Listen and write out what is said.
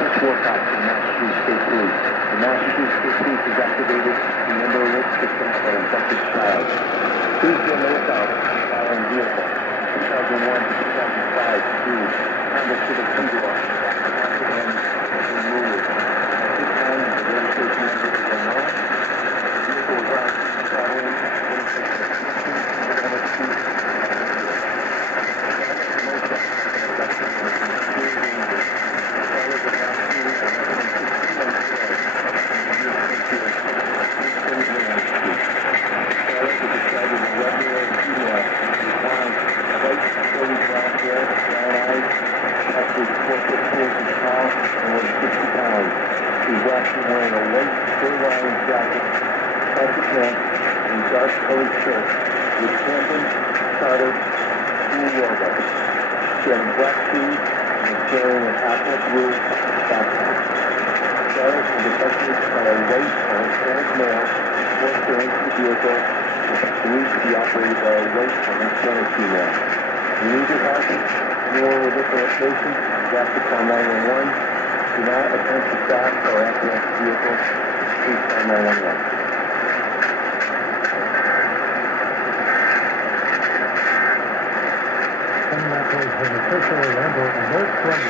Warcock from Massachusetts State Police. The Massachusetts State Police has activated the member alert system for an abducted child. Please be on the lookout for the following vehicle. 2001 to 2005 Cruise, Honda Civic two-door, and removed. At this time, the registration number is unknown. The vehicle was out traveling 26 Street. He's walking wearing a white full-line jacket, khaki pants, and dark colored shirt with Camden Charter school logo. She has black shoes and is carrying an apple blue backpack. Charlotte is accompanied by a white or Hispanic male forced her into the vehicle, which is believed to be operated by a white or Hispanic female. In need of help, anyone with this information is asked to call 911. Do not attempt to stop or apprehend the vehicle. Please call 911. Some matters have officially under alert from